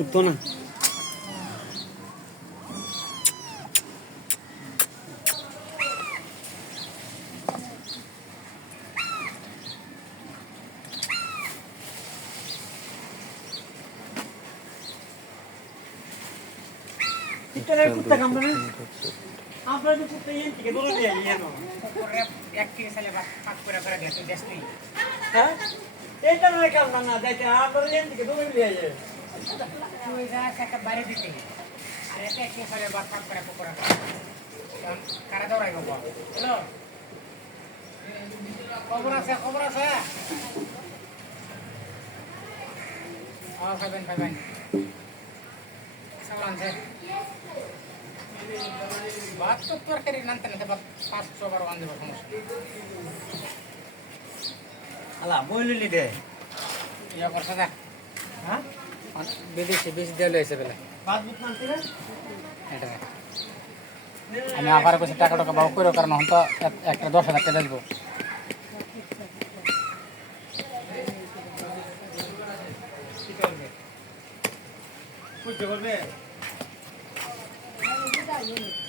উঠতো না। পিছনের কুত্তা কামড়ে না আপনার তো কুত্তা ইয়ে থেকে দৌড়ে দিয়ে নিয়ে নো করে এক থেকে সালে পাক করে করে দেয় তুই দেশ নেই হ্যাঁ এইটা নয় কামড়া না যাইতে আপনার ইয়ে থেকে দৌড়ে দিয়ে যায় তুই যা একটা বাইরে দিতে আর এটা এক থেকে সালে পাক করে পকড়া কারা দৌড়াই গো হ্যালো খবর আছে ভাই সব আনছে বাদ তো তরকারি নানতে না 500 বার আনতে পারবো সমস্যা আলা বইলি দে ইয়া করছ না হ্যাঁ বেশি দেওয়া লইছে বেলা বাদ বুত নানতে না এটা আমি আবার কইছি টাকা বাবু কইরো কারণ হন তো একটা 10,000 টাকা দেব করবে